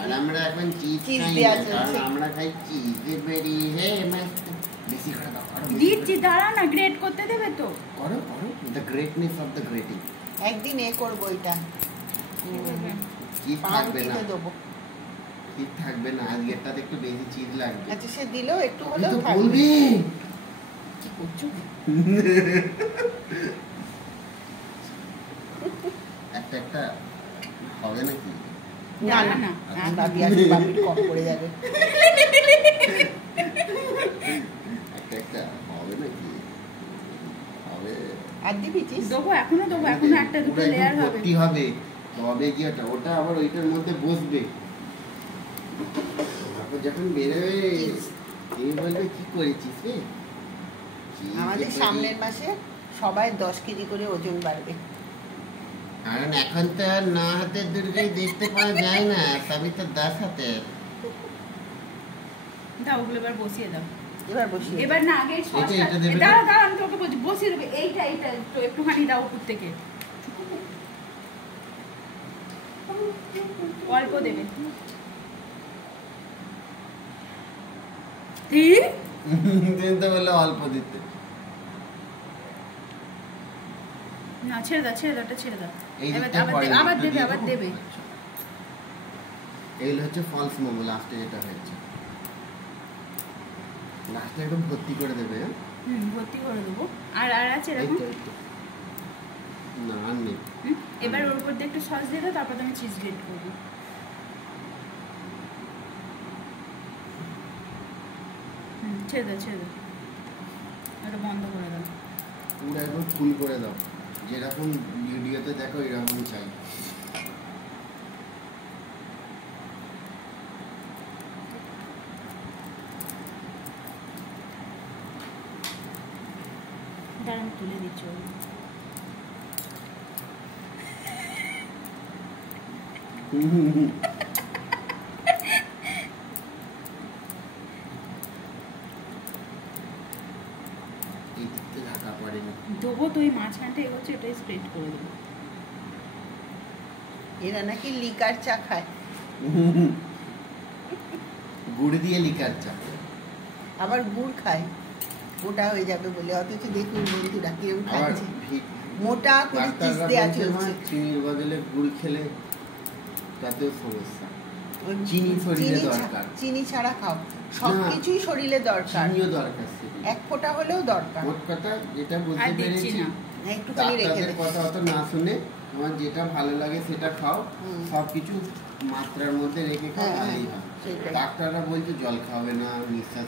আর আমরা এখন চিজ খাই না, কারণ আমরা খাই চিজ বেরি হে মস্ত। বেশি করে দাও। দিচ্ছি, দাঁড়া না, গ্রেট করতে দেবে তো। করো করো, the greatness of the grating. একদিন করবো এটা, কি থাকবে না, দেবো। কি থাকবে না, আজকেরটাতে একটু বেশি চিজ লাগবে। আচ্ছা সে দিলেও একটু হলেও থাকবে। বলবি কি করছো? একটা একটা হবে নাকি? না না না, বাবি আসলে বাবির কম পড়ে যাবে। একটা একটা হবে নাকি? হবে। আর দিবি চিজ? দেবো, এখনো দেবো, এখনো একটা দুটো লেয়ার হবে। ভর্তি হবে, তবে কি ওটা আবার ওইটার মধ্যে বসবে। তারপর যখন বেরোবে তুমি বলবে কি করেছিস রে। আমাদের সামনের মাসে সবাই 10 কেজি করে ওজন বাড়বে। কারণ এখন তো আর না হাতের দুর্গাই দেখতে পাওয়া যায় না, সবই তো 10 হাতের। দাও, ওগুলো এবার বসিয়ে দাও। এবার বসিয়ে এবার না, আগে দাঁড়া দাঁড়া, আমি তোকে বলছি বসিয়ে দেবে। এইটা এইটা তো একটুখানি দাও উপর থেকে, অল্প দেবে। তুমি তো বললে অল্প দিতে। না, ছেড়ে দাও, ছেড়ে দাও, ওটা ছেড়ে দাও। আবার দেবে, আবার দেবে। এইগুলো হচ্ছে ফলস মোমো, লাস্টে যেটা হয়েছে। লাস্টে একদম ভর্তি করে দেবে। ভর্তি করে দেবো। আর আর আছে এরকম? না আর নেই। এবার ওর উপর দিয়ে একটু সস দিয়ে দাও, তারপর আমি চিজ গ্রেট করবো। ছেড়ে দাও, ছেড়ে দাও, ওটা বন্ধ করে দাও। পুরো একদম ফুল করে দাও, যেরকম ভিডিওতে দেখো এরকম চাই। দাঁড়া, আমি তুলে দিচ্ছি। দেবো তো, ওই মাঝখানটা এগোচ্ছে, ওটাই স্প্রেড করে দেবো। এরা নাকি লিকার চা খায়। গুড় দিয়ে লিকার চা, আবার গুড় খায়, মোটা হয়ে যাবে বলে। অথচ দেখুন বন্ধুরা কিরকম খাচ্ছে, মোটা করে চিজ দেয়া চলছে। চিনির বদলে গুড় খেলে তাতেও সমস্যা। চিনি শরীরে দরকার, চিনি ছাড়া খাও, সবকিছুই শরীরে দরকার, চিনিও দরকার, এক ফোঁটা হলেও দরকার। মোট কথা যেটা বুঝতে পেরেছি, একটুখানি রেখে দে। কথা অত না শুনে তোমার যেটা ভালো লাগে সেটা খাও, সবকিছু মাত্রার মধ্যে রেখে খাও, তাহলেই হয়। ডাক্তাররা বলছে জল খাবে না, নিঃশ্বাস